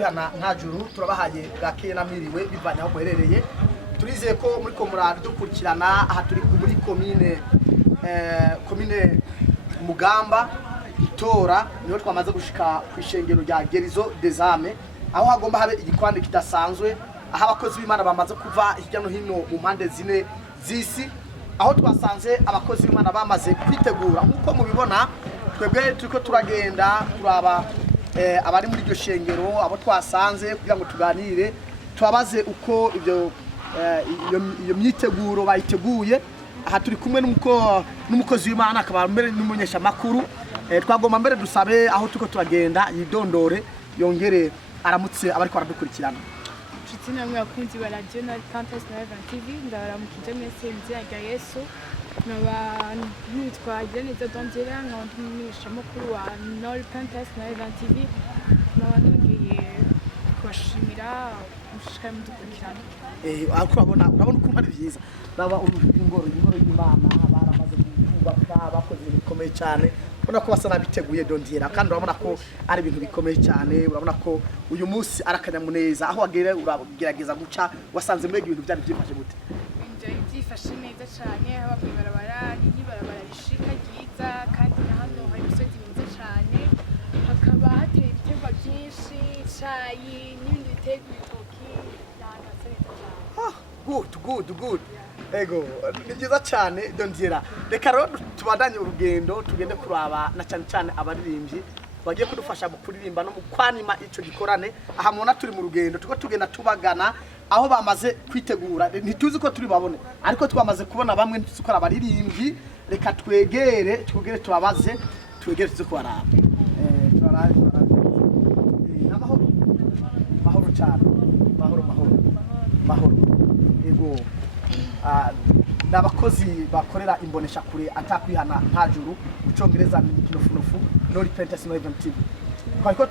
kwihana nta juru turabahaye bwakeye namiriwe bivanye aho muherereye turizeye ko muri ko muradukurikirana aha turi muri komine Mugamba itora niho twamaze gushika ku ishengero rya Gerizo des Âmes aho hagomba habe igikwande kidasanzwe aho abakozi b'Imana bamaze kuva hirya no hino mu mpande zine z'isi aho twasanze abakozi b'Imana bamaze kwitegura nkuko mubibona twebwe turiko turagenda turaba abari muri iryo shengero abo twasanze kugira ngo tuganire tubabaze uko iyo myiteguro bayiteguye aha turi kumwe n'umukozi w'Imana akaba mbere n'umunyesha makuru twagomba mbere dusabe aho tuko turagenda yidondore yongere aramutse abari kwaradukurikirana Nshuti namwe abakunzi ba Radio Panthers Live TV ndabaramukije mwese muzira rya Yesu nitwa Jennifer Dondera nk'umunyesha makuru wa Nol Panthers Live TV ngiye kubashimira mushishikare mudukurikirana urabona ukuntu ari byiza naba ingoro y'Imana baramaze kubaka abakozi bikomeye cyane urabona ko basa nabiteguye Dondera kandi urabona ko ari ibintu bikomeye cyane urabona ko uyu munsi arakanyamuneza aho wagere uragerageza guca wasanze mbega ibintu byari byifashe gute byifashe neza cyane haba ku ibarabara rishika ryiza kandi hano hari imisozi myiza cyane hakaba hateye ibiterwa byinshi icyayi n'ibindi biterwa ibitoki n'ahantu hasa neza cyane good ego ni byiza cyane Dondera reka rero tubandanye urugendo tugende kuraba na cyane abaririmbyi bagiye kudufasha mu kuririmba no mu kwanima ico gikorane aha mubona turi mu rugendo tuko tugenda tubagana aho bamaze kwitegura ntituzi ko turi babone ariko twamaze kubona bamwe ntuzikora abaririmbyi reka twegere tubabaze tuze kubaraba mahoro cyane mahoro ego n'abakozi bakorera imbonesha kure atakwihana nta juru mu Cyongereza ni kinofunofu Nol Panthers Live TV kwako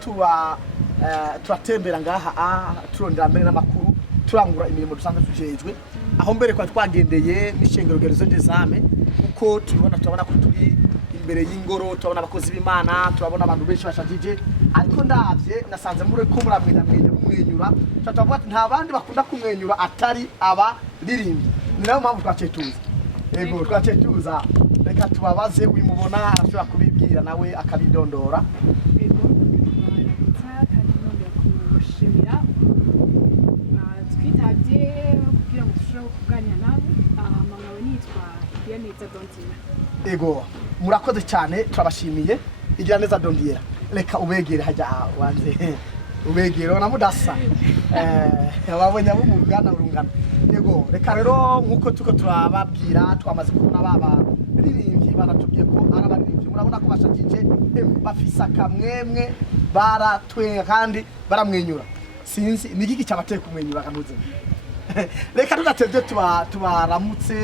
turatembera ngaha turondera mbere n'amakuru turangura imirimo dusanzwe tujejwe aho mbere kwa twagendeye n'ishengero Gerizo des Âmes uko turabona ko turi imbere y'ingoro turabona abakozi b'Imana turabona abantu benshi bashajije ariko ndavye nasanze muri ko kumwenyura tutavuga ati nta bandi bakunda kumwenyura atari abaririmbyi ni nayo mpamvu twacetuza reka tubabaze wimubona arashobora kubibwira nawe akabidondora ego murakoze cyane turabashimiye igira neza Dondera reka ubegere hajya wanze ubegere na mudasa ababonye abo mugana urungana yego reka rero nkuko tuko turababwira twamaze kubona baba ririmbyi banatubwiye ko arabaririmbyi murabona ko bashakije bafisa kamwemwe baratwe kandi baramwenyura sinzi nigiki cyabateye kumwenyura kanuze reka tugatevye tubaramutse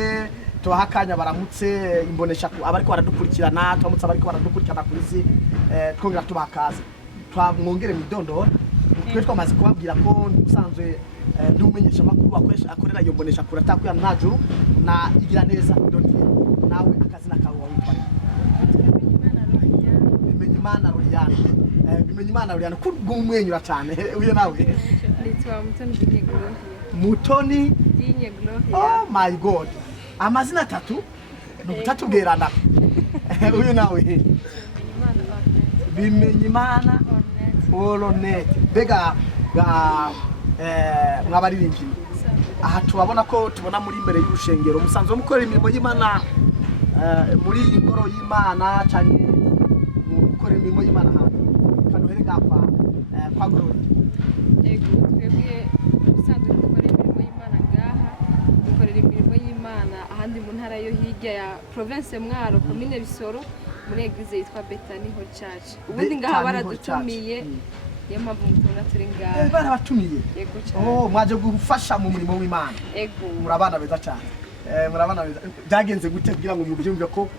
tuhakanya baramutse imbonesha abariko baradukurikirana twamutse abariko baradukurikirana kuri twongera tubakaza twamwongere midondoro twe twamaze kubabwira ko usanzwe ndumenyesha makuru akorera iyo mbonesha kure atakuya nta juru na igira neza Dondera nawe akazina kawe witwa Bimenyimana Loriane ko gumwenyura cyane uye nawe nitwa Mutoni Dinye Gloria oh my god amazina atatu nukutatubwirana uye nawe Bimenyimana Olonet bega mwabaririmbyi aha tubabona ko tubona muri imbere y'urushengero musanzwe mukora imirimo y'Imana muri ingoro y'Imana cyane mukora imirimo y'Imana kaduherega kwa Glory ego twebwe usanzwe dukora imirimo y'Imana ngaha dukorera imirimo y'Imana ahandi mu ntara yo hirya ya province Mwaro commune Bisoro muri eglise yitwa Bethany Hall Church ubundi ngaha baradutumiye niyo mpamvu mutuna turi ngaha barabatumiye yego cyane mwaje gufasha mu murimo w'Imana ego murabana beza cyane murabana beza byagenze gute kugira ngo mubyumve ko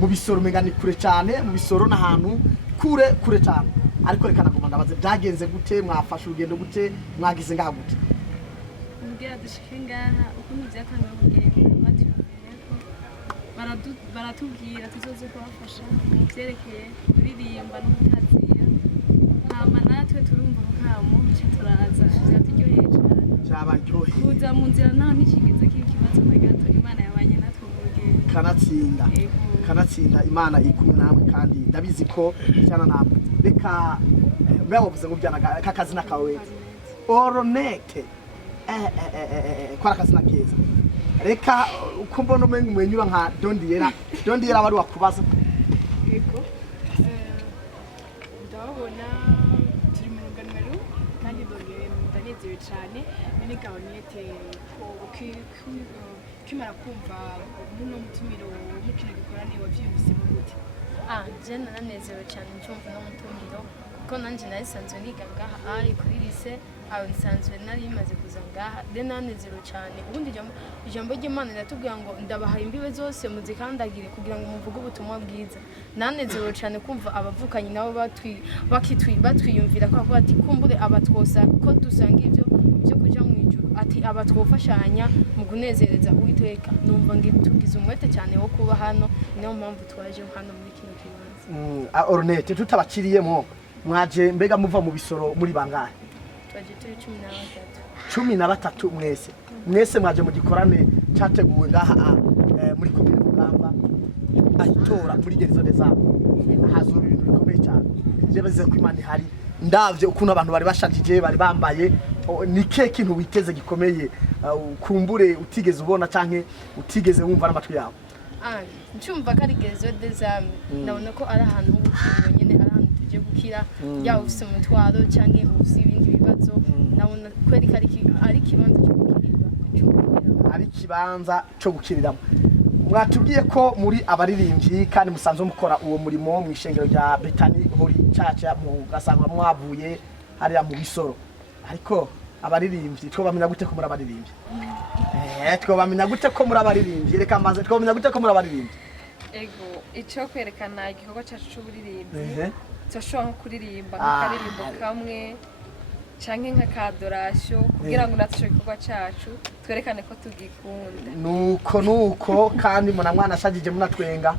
mu Bisoro mengani kure cyane mu Bisoro n'ahantu kure cyane ariko reka nagoma ndabaze byagenze gute mwafasha urugendo gute mwagize ngaha gute mbwira dushike ngaha ukuntu byatanga kugenda batubwiye ko baratubwira tuzoze kubafasha mu byerekeye kuririmba no gutazira hama natwe turumva ubwamo turaza byaturyoheye cyane byabaryoheye kuza mu nzira naho ntikigeze kibazo na gato Imana yabanye natwe mu rugendo kanatsinda Imana ikumwe namwe kandi ndabizi ko cyana namwe reka mwavuze ngo byana kakazina kawe Oronete kwa kazina keza reka uko mbona umenye umwenyura nka Dondiera bari wakubaza yego ndabona turi mu ruganiro kandi ndanezerewe cyane ni Oronete kimara kumva muno mutumiro w'umukino gikorane wavyumvise mu gute je naranezerewe cyane cyumva no mutumiro kuko nanje narisanzwe niga ngaha ari kuri lycée aho nsanzwe nari maze kuza ngaha de nanezerewe cyane ubundi ijambo ry'Imana riratubwira ngo ndabaha imbibe zose muzikandagire kugira ngo muvuge ubutumwa bwiza nanezerewe cyane kumva abavukanyi nabo batwiyumvira ko avuga ati kumbure abatwosa ko dusanga ibyo byo kuja mu ijuru ati abatwofashanya mu kunezereza Uwiteka numva ngo tugize umwete cyane wo kuba hano niyo mpamvu twaje hano muri kino kibanza Oronete tutabakiriyemo mwaje mbega muva mu bisoro muri bangahe twaje turi 13 mwese mwaje mu gikorane cyateguwe ngaha muri komine Mugamba ahitora muri gereza dezabo hazo ibintu bikomeye cyane je bazize ko Imana ihari ndavye ukuntu abantu bari bashajije bari bambaye ni kintu witeze gikomeye kumbure utigeze ubona canke utigeze wumva n'amatwi yawe ncumva ko ari gereza dezabo ndabona ko ari ahantu h'ubukingo nyene ari ahantu tuje gukira ya ufise umutwaro canke ufise ibindi bibazo ndabona kweri ari kibanza cyo gukiriramo mwatubwiye ko muri abaririmbyi kandi musanzwe mukora uwo murimo mu ishengero rya Betani Holy Church mu gasanga mwavuye hariya mu bisoro ariko abaririmbyi two bamenya gute ko muri abaririmbyi two bamenya gute ko muri abaririmbyi reka maze two bamenya gute ko muri abaririmbyi ego ico kwerekana igikorwa cyacu cy'uburirimbyi cyashobora nko kuririmba nk'akaririmbo kamwe canke nk'akadorasyo kugira ngo natwe igikorwa cyacu twerekane ko tugikunda nuko kandi muna mwana ashagije munatwenga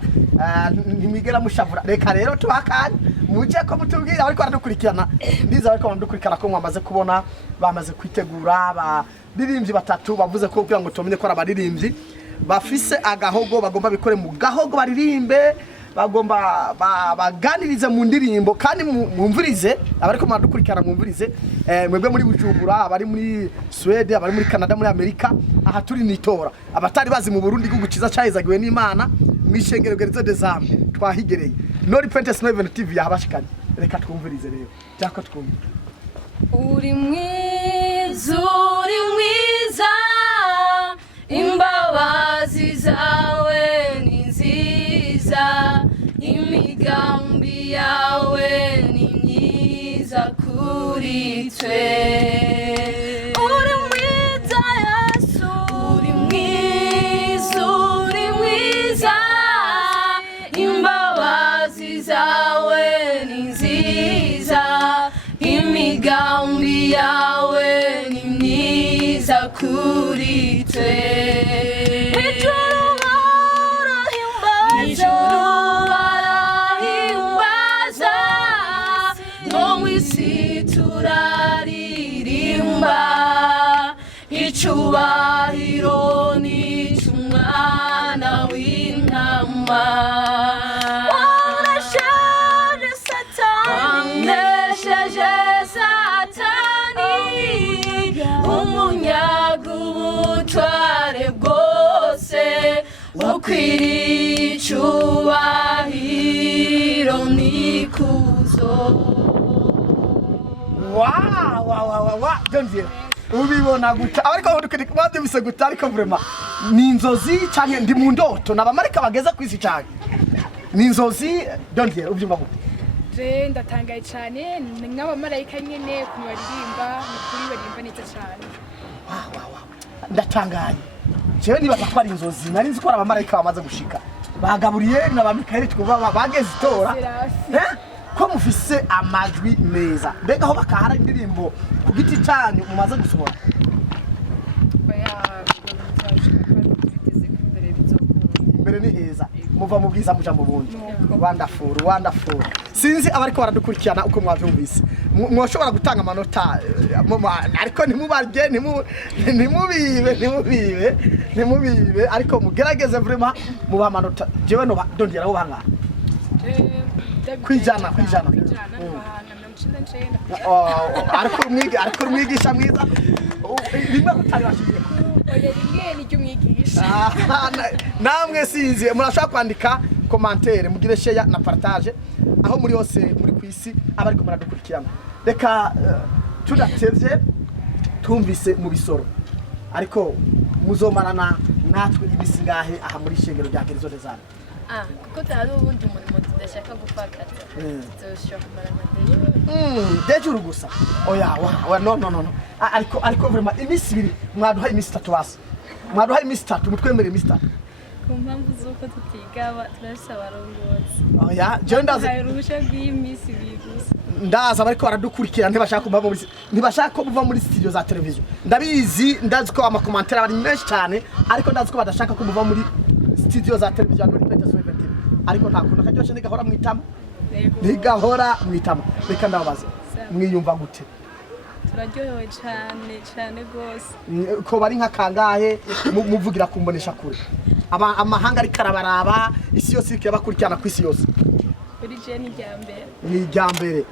ntimigera mushavura reka rero tubakanye muje ko mutubwira ariko aradukurikirana ndiza ariko bamudukurikirana ko mwamaze kubona bamaze kwitegura baririmbyi batatu bavuze ko kugira ngo tumenye ko abaririmbyi bafise agahogo bagomba bikore mu gahogo baririmbe bagomba baganirize mu ndirimbo kandi mumvirize abariko mwadukurikirana mumvirize mwebwe muri Bujumbura abari muri Sweden abari muri Canada muri Amerika aha turi nitora abatari bazi mu Burundi gugukiza cyahizagiwe n'Imana mwishengero gereza dezambe twahigereye Nori Prentice Noven TV yahabashikanye reka twumvirize rero cyako twumva uri mwiza imbabazi zawe ni nziza imigambi yawe ni myiza kuri twe uri mwiza Yesu uri mwiza imbabazi zawe ni nziza imigambi yawe ni myiza kuri twe Icyubahiro ni cy'umwana w'intama wanesheje satani umunyaga ubutware bwose ukwiriye icyubahiro n'ikuzo ubibona guta ariko babyumvise guta ariko vraiment ni inzozi cyane ndi mu ndoto nabamarika bageze kwisi cyane ni inzozi Dondiera ubyumva gute je ndatangaye cyane nk'abamarayika nyene kumaririmba n'ukuri barimba neza cyane ndatangaye jewe nibaza ko ari inzozi nari nzi ko abamarayika bamaze gushika bagaburiye na Mikaeli twuba bageze itora ko mufise amajwi meza mbega aho bakahara indirimbo ku giti cyanyu mumaze gusohora mbere ni heza muva mu bwiza muja mu bundi. Wonderful. Sinzi abariko baradukurikirana uko mwavyumvise. Mwoshobora gutanga amanota ariko ntimubarye ntimubibe ariko mugerageze vraiment muba amanota. Jewe no ndondera ho banga. Kwijana. Ariko umwigisha mwiza. Rimwe kutayashije. Oya ni cyo mwigisha. Namwe sinzi murashaka kwandika commentaire mugire share na partage aho muri hose muri kwisi abariko muradukurikirana. Reka tudatevye tumvise mu bisoro. Ariko muzomarana natwe ibisingahe aha muri shengero rya Gerizo des Arts. Kuko tari ubundi murimo tudashaka gupfakaza. Tuzoshobora kumarana dejuru gusa. Oya no. Ariko vraiment imisi ibiri mwaduha imisi 3 basi. Mwaduha imisi 3 mutwemere imisi 3. Ku mpamvu z'uko tutigaba turasaba abarongozi. Oya je ndaza urusha bw'imisi ibiri gusa. Ndaza bariko baradukurikira ntibashaka ko buva muri studio za television. Ndazi ko ama commentaire bari menshi cyane ariko ndazi ko badashaka ko buva muri studio za television muri Pentecostal event. Ariko nta kuntu kajyoshe nigahora mwitama. Reka ndababaza. Mwiyumva gute? Turaryohewe cyane gose. Ko bari nka kangahe muvugira kumbonesha kure. Amahanga ari karabaraba isi yose ikabakurikirana ku isi yose. Kuri je ni jambere.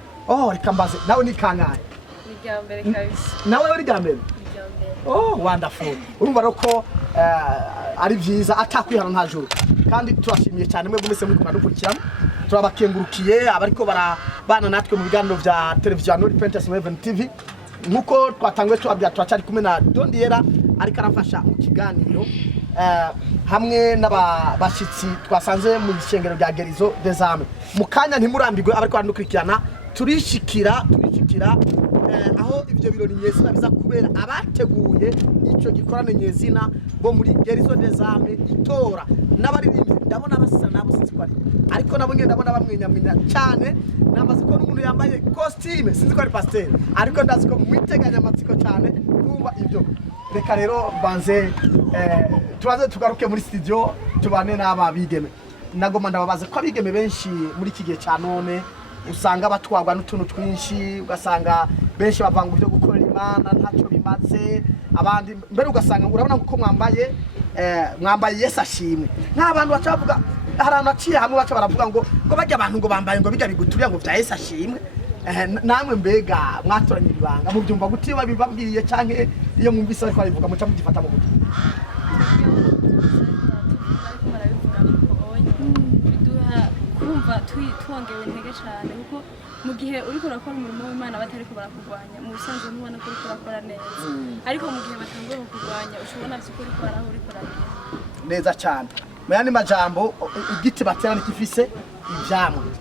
Reka mbaze nawe ni kangahe? Ni jambere kabisa. Nawe uri jambere? Wonderful. Urumva roko ari vyiza atakwihana nta juru. Kandi turashimiye cyane mwe gumese muri kumadukurikirana. Turabakengurukiye abariko barabana natwe mu biganiro vya television no Pentecostal Event TV. Nkuko twatangwe twacari kumwe na Dondiera ariko arafasha mu kiganiro hamwe n'abashitsi twasanze mu ishengero rya Gerizo des Arts. Mukanya ntimurambirwe abariko baradukurikirana turishikira aho ivyo birori nyezina biza kubera abateguye ico gikorane nyezina bo muri Gerizo des Arts itora n'abaririmbyi ndabona basa nabo sinzi ko ariko nabo ngenda ndabona bamwenyamwenya cyane namaze ko n'umuntu yambaye costume sinzi ko ari pasteur ariko ndazi ko mwiteganya amatsiko cyane kumva ivyo. Reka rero banze tubaze tugaruke muri studio tubane n'aba bigeme. Nagoma ndababaze ko abigeme benshi muri kigihe cya none usanga batwagwa n'utuntu twinshi ugasanga benshi bavanga byo gukorera Imana ntacyo bimaze abandi mbere ugasanga urabona ko mwambaye Yesu ashimwe nk'abantu bacavuga harano aciye hamwe baca baravuga ngo bajya abantu ngo bambaye ngo bijya biguturiye ngo bya Yesu ashimwe. Namwe mbega mwatoranye ibanga mu byumva gutiye babibabwiye canke iyo mwumvise ariko arivuga muca mugifata mu gute? Twongewe intege cyane kuko mu gihe uriko urakora umurimo w'Imana batariko barakugwanya mu busanzwe n'ubona ko uriko urakora neza ariko mu gihe batanguye kukugwanya ushobora by'uko uriko araho uriko uragira neza cyane. Mayani majambo igiti batera nikifise ivyamwe.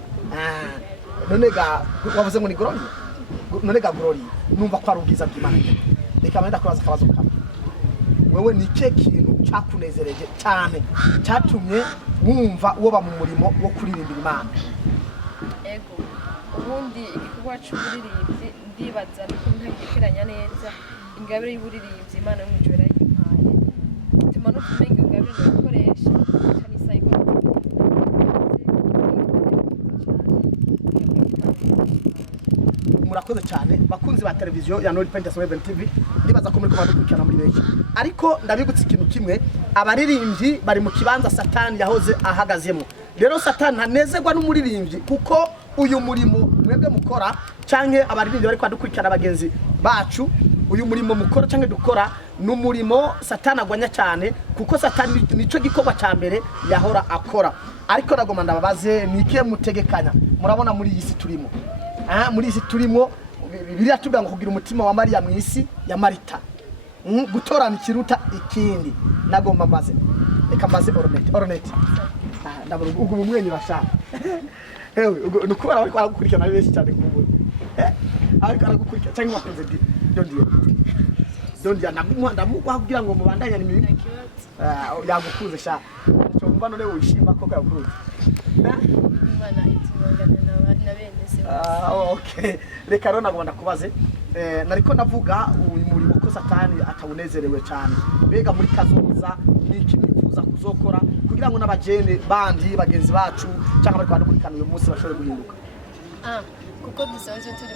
None ga wavuze ngo ni glory. None ga glory numva ko ari ubwiza bw'Imana. Reka menda kubaza akabazo kamwe. Wewe ni kintu cyakunezereje cyane cyatumye wumva woba mu murimo wo kuririmbira Imana? Ego ubundi igikorwa cy'uburirimbyi ndibaza niko ntagikeranya neza ingabire y'uburirimbyi Imana yo mwijoro yayimpaye bituma no kumenya ingabire yo gukoresha kanisa murakoze cyane bakunzi ba televiziyo ya Pentecostal Event TV. Ndibaza ko muri kubadukurikirana muri benshi ariko ndabigutse ikintu kimwe abaririmbyi bari mu kibanza Satani yahoze ahagazemo. Rero Satani ntanezerwa n'umuririmbyi kuko uyu murimo mwebwe mukora canke abaririmbyi bari kwadukurikirana bagenzi bacu uyu murimo mukora canke dukora n'umurimo Satani agwanya cyane kuko Satani nico gikorwa ca mbere yahora akora. Ariko nagoma ndababaze nike mutegekanya murabona muri iyi si turimo muri isi turimo Bibiliya tuvuga ngo kugira umutima wa Mariya mu isi ya Marita gutorana ikiruta ikindi. Nagomba mbaze reka mbaze Oronete ndabona ubwo mumwenyi bashaka hewe nukubara bari kwaragukurikirana benshi cyane kubo ariko aragukurikira cyangwa wakoze Dondia ndamugwa kugira ngo mubandanya ni mimi yagukuze sha cyo mva none wishima ko yagukuze Imana itimangana na bene se. Okay. Reka rero nagomba kubaze nariko navuga uyu murimo ko Satani atawunezerewe cyane. Bega muri kazoza n'iki mwifuza kuzokora kugira ngo n'abajene bandi bagenzi bacu cyangwa bari kwadukurikana uyu munsi bashobore guhinduka? Kuko dusanzwe turi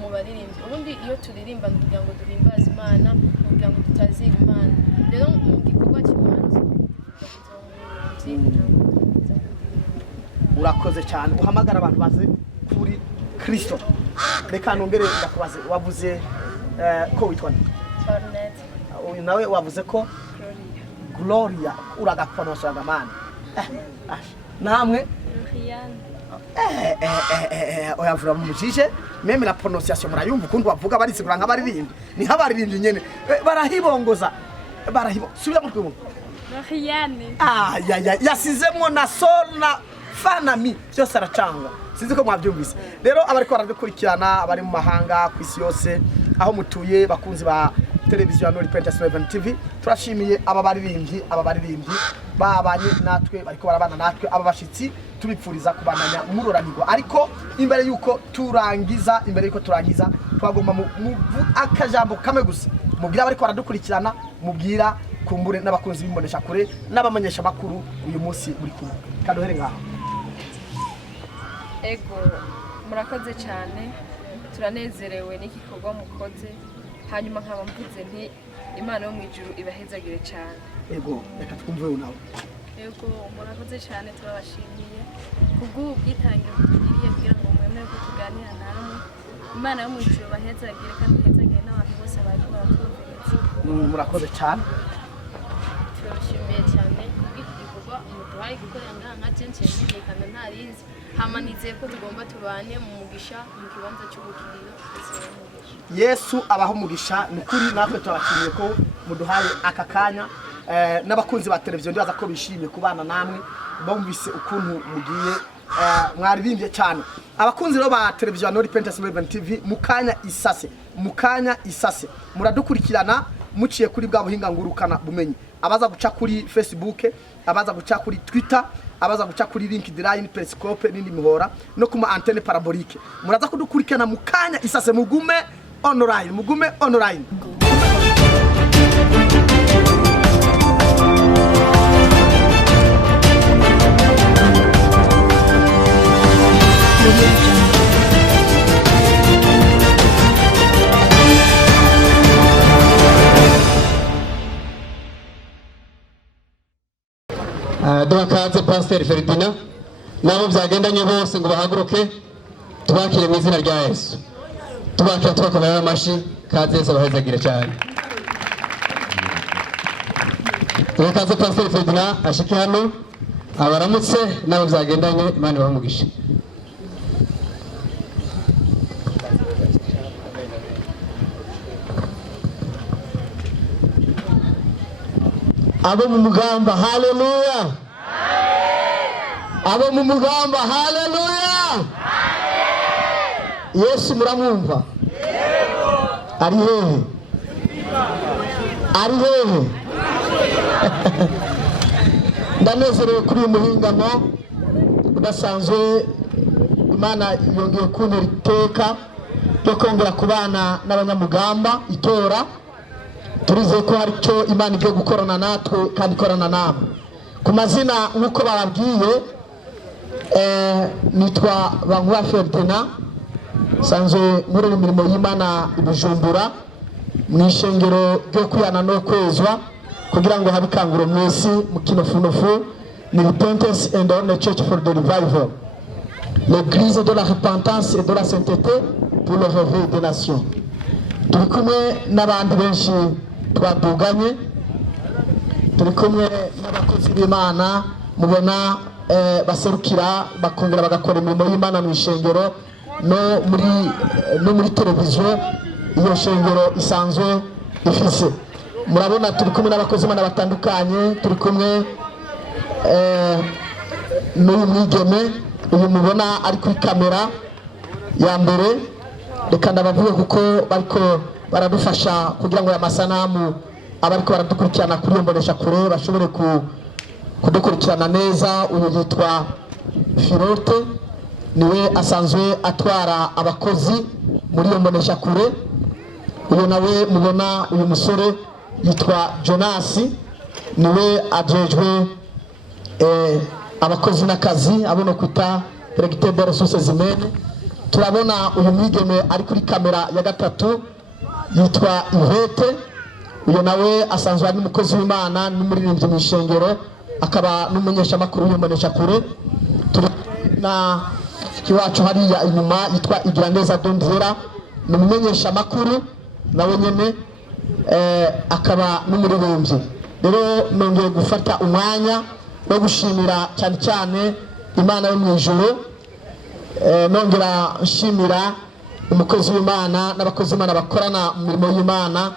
mu baririmbyi ubundi iyo turirimba kugira ngo duhimbaze Imana kugira ngo tutazira Imana rero mu gikorwa cy'ubanza urakoze cyane uhamagara abantu baze kuri Kristo. Reka nongere ndakubaze wavuze ko witwa Tornet uyu nawe wavuze ko Gloria uragapronounce Mana namwe oyavura mu mujije meme la prononciation murayumva ukuntu bavuga barisigura nk'abaririmbyi ni nk'abaririmbyi nyene barahibongoza subira mu twumva Marianne yasizemwo na sol na fanami byose aracanga sinzi ko mwabyumvise. Rero abariko baradukurikirana abari mu mahanga ku isi yose aho mutuye bakunzi ba televiziyo Nord Princess TV turashimiye aba baririmbyi babanye natwe bariko barabana natwe aba bashitsi tubipfuriza kubananya muroranirwa. Ariko imbere yuko turangiza twagomba mu akajambo kamwe gusa mubwira bariko baradukurikirana mubwira kumbure n'abakunzi b'imbonesha kure n'abamenyesha makuru uyu munsi muri kumwe kadohere ngaho. Ego murakoze cyane turanezerewe n'igikorwa mukoze hanyuma nkaba mvuze nti Imana yo mu ijuru ibahezagire cyane. Ego reka twumve nawe. Ego murakoze cyane turabashimiye kubw'ubwitange butugiriye kugira ngo mwemere ko tuganira namwe. Imana yo mu ijuru ibahezagire kandi ihezagire n'abantu bose bari baratwumviriza. Murakoze cyane. Turabashimiye cyane kubw'igikorwa muduhaye gukorera nka jenshi yamenyekana ntarizi hamanitse ko tugomba tubane mu mugisha mu kibanza cy'ubukiriro. Yesu abaho mugisha nukuri natwe turabashimiye ko muduhaye aka kanya n'abakunzi ba televiziyo ndibaza ko bishimiye kubana namwe bumvise ukuntu mugiye mwaririmbye cyane. Abakunzi rero ba televiziyo Nord Princess TV mukanya isase muradukurikirana muciye kuri bwa buhinga ngurukana bumenyi abaza guca kuri Facebook abaza guca kuri Twitter abaza guca kuri LinkedIn Periscope n'indi mihora no kuma antenne parabolique muraza kudukurikirana mukanya isase mugume online. Duhakaze Pastor Ferdinand nabo byagendanye bose ngo bahaguruke tubakire mu izina rya Yesu tubakira twakomera amashi kaze Yesu bahezagire cyane. Duhakaze Pastor Ferdinand ashike hano abaramutse nabo byagendanye Imana bamugisha. Abo mu mugamba haleluya abo mu mugamba haleluya Yesu muramwumva ari hehe ndanezerewe kuri uyu muhingamo udasanzwe Imana yongeye kuntera iteka ryo kongera kubana n'abanyamugamba itora turize ko hari cyo Imana igiye gukorana natwe kandi ikorana namwe. Ku mazina nk'uko bababwiye nitwa Bankwa Ferdinand sanzwe muri imirimo y'Imana ibujumbura mu ishengero ryo kuyana no kwezwa kugira ngo habe kanguro mwese mu kinofunofu ni Repentance and the Church for the Revival, l'église de la repentance et de la sainteté pour le réveil des nations. Turi kumwe n'abandi benshi twaduganye turi kumwe n'abakozi b'Imana mubona baserukira bakongera bagakora imirimo y'Imana mu ishengero no muri televiziyo iyo shengero isanzwe ifise. Murabona turi kumwe n'abakozi b'Imana batandukanye turi kumwe n'uyu mwigeme uyu mubona ari kuri kamera ya mbere. Reka ndabavuye kuko bariko baradufasha kugira ngo amasanamu abariko baradukurikirana kuri mbonesha kure bashobore kudukurikirana neza. Uyu yitwa Firote niwe asanzwe atwara abakozi muri mbonesha kure. Uyu nawe mubona uyu musore yitwa Jonas niwe ajejwe abakozi n'akazi abona kuta directeur de ressources humaines. Turabona uyu mwigeme ari kuri kamera ya gatatu yitwa Ivete, uyu nawe asanzwe ari umukozi w'Imana n'umuririmbyi mu ishengero, akaba n'umunyesha makuru y'umunesha kure. Turi na kiwacu hariya inyuma yitwa Igiraneza Dondiera, ni umumenyesha makuru nawe nyene akaba n'umuririmbyi. Rero nongeye gufata umwanya no gushimira cyane cyane Imana yo mu ijuru, nongera nshimira umukozi w'Imana n'abakozi b'Imana bakorana mu mirimo y'Imana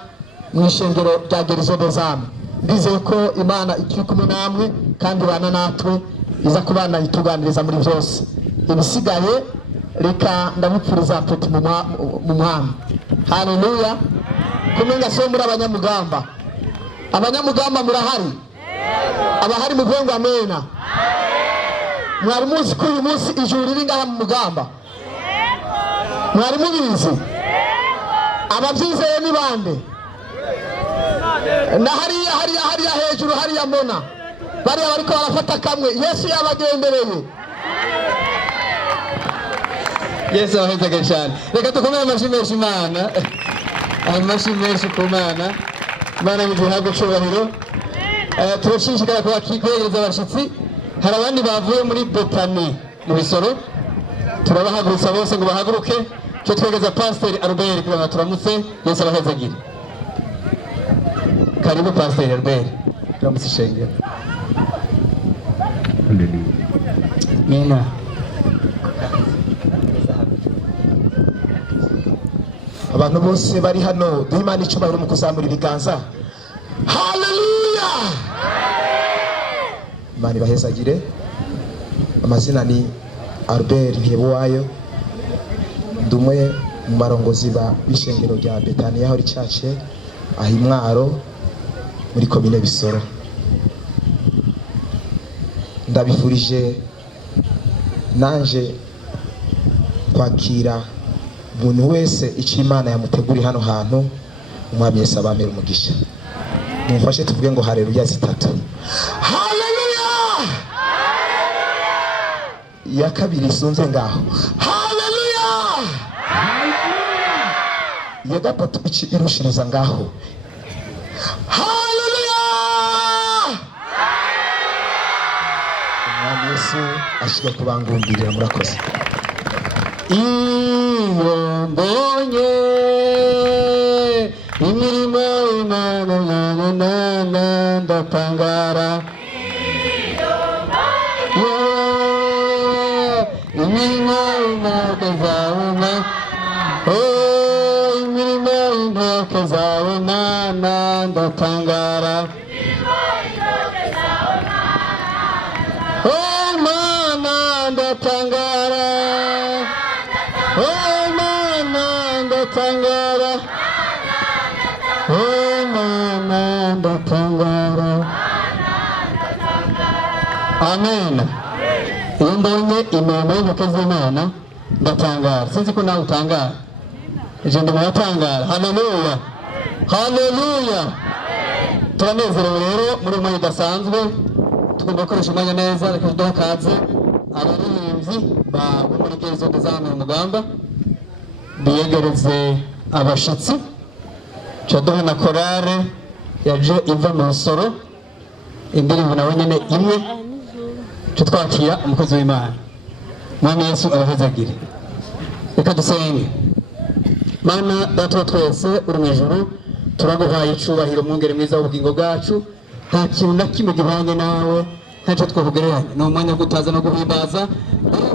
mu ishengero rya Gerizo des Âmes. Ndizeye ko Imana ikiri kumwe namwe kandi bana natwe iza kubana ituganiriza muri byose. Ibisigaye reka ndabupfuriza peti mu mwami. Haleluya. Kumenga so muri abanyamugamba. Abanyamugamba murahari? Abahari mu bwengo amena. Mwari muzi ko uyu munsi ijuru riri ngaha mu mugamba? Mwari mubizi? Ababyizeye ni bande? Na hariya hejuru hariya mbona bariya bariko barafata kamwe Yesu yabagendereye. Yesu aheza cyane. Reka tukomere amashimeshi Imana. Amashimeshi ku Mana. Imana yigihabwe cyubahiro. Turashishikara kubakigwereza abashitsi. Hari abandi bavuye muri Betani mu Bisoro. Turabahagurutsa bose ngo bahaguruke. Cyo twegeza Pastor Albert kugira ngo turamutse. Yesu abahezagire. Karibu Pastor Albert. Turamutse ishengero. Mina. Abantu bose bari hano duhe Imana icyubahiro mu kuzamura ibiganza. Haleluya. Imana ibahezagire. Amazina ni Albert Ntibuwayo, ndumwe mu marongozi ba bishengero rya Betani yaho ricace aho Imwaro muri komine Bisoro. Ndabifurije nanje kwakira umuntu wese icyo Imana yamuteguri hano hantu. Umwami Yesu abamere umugisha. Mumfashe tuvuge ngo haleluya zitatu. Haleluya. Ya kabiri isunze ngaho. Haleluya. Ya gatatu irushiriza ngaho. Haleluya. Umwami Yesu ashike kubangumbirira murakoze. Iyo mbonye imirimo y'Imana ndatangara. Imirimo y'intoke zawe imirimo y'intoke zawe Mana ndatangara. Mana ndatangara. Mana ndatangara. Mana ndatangara. Amen. Iyo mbonye imirimo y'intoke z'Imana ndatangara. Sinzi ko nawe utangara. Ije ndimo yatangara. Haleluya. Haleluya. Turanezerewe rero muri umwanya udasanzwe. Tugomba gukoresha umwanya neza. Reka tuduhe akaze abaririmbyi ba muri Gerizo des Âmes mu mugamba biyegereze abashitsi. Caduha na korale yaje iva mu Bisoro, indirimbo nawe nyene imwe. Cyo twakira umukozi w'Imana. Mwami Yesu abahezagire. Reka dusenge. Mana data wa twese uri mu ijuru, turaguhaye icubahiro mwungere mwiza w'ubugingo bwacu. Nta kintu na kimwe gihwanye nawe, ntacyo twakugereranya. Ni umwanya wo gutaza no guhimbaza.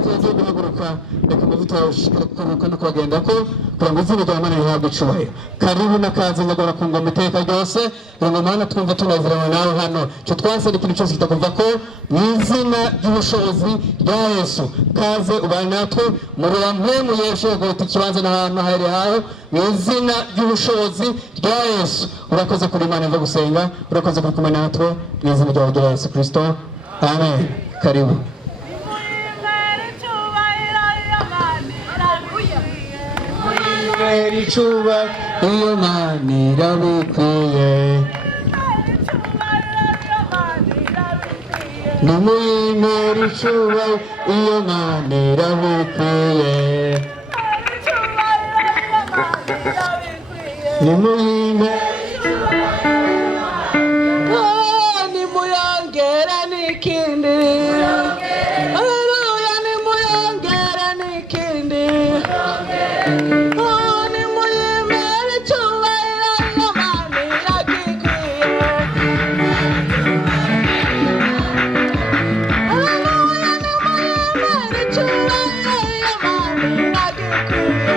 Tugiye guhaguruka, reka amavuta yawe ushikare kuruhuka no kubagenda ko kugira ngo izina rya Mana rihabwe icubahiro. Karibu n'akaze nyagora ku ngoma iteka ryose. Ngo Mana twumve tunezerewe nawe hano. Cyo twasaba ikintu cyose kitakumva ko mu izina ry'ubushobozi rya Yesu. Kaze ubane natwe muri mpemu Yesu gute ikibanza n'ahantu hari haho mu izina ry'ubushobozi rya Yesu. Urakoze kuri Imana mva gusenga, urakoze kuri kumwe natwe mu izina rya Yesu Kristo. Amen. Karibu. Icuba iyo Mana irabikwiye. nimuyimere icyubahiro iyo Mana irabikwiye nimuyimere nimuyongere n'ikindi haleluya nimuyongere n'ikindi nimuyimere icyubahiro iyo Mana iragikwiye haleluya nimuyimere icyubahiro iyo Mana iragikwiye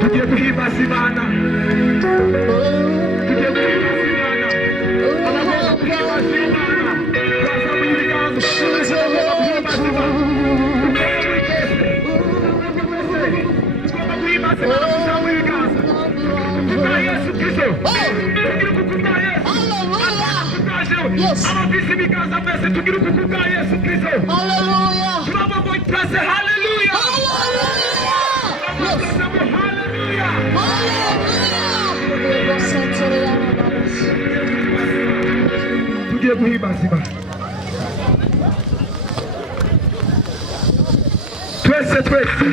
tugiye guhimbaza Imana tugiye guhimbaza Imana abagomba guhimbaza Imana bazamuye ibiganza abagomba guhimbaza Imana tugomba guhimbaza Imana tuzamuye ibiganza kubwa Yesu Kristo tugira ukubwa Yesu abafise ibiganza mwese tugira ukubwa Yesu Kristo turabagwa twese haleluya tugiye guhimbaza Imana twese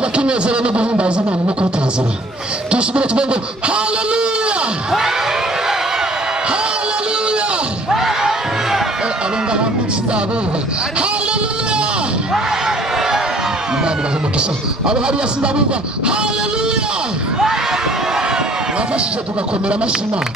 abakinezerewe no guhimbaza Imana no kuyitazira dusubire tuvuge ngo haleluya haleluya abanga hamutsi ndabumva haleluya Imana bahumugisha abo hariya sindabumva haleluya bafashije tugakomera amashyi Imana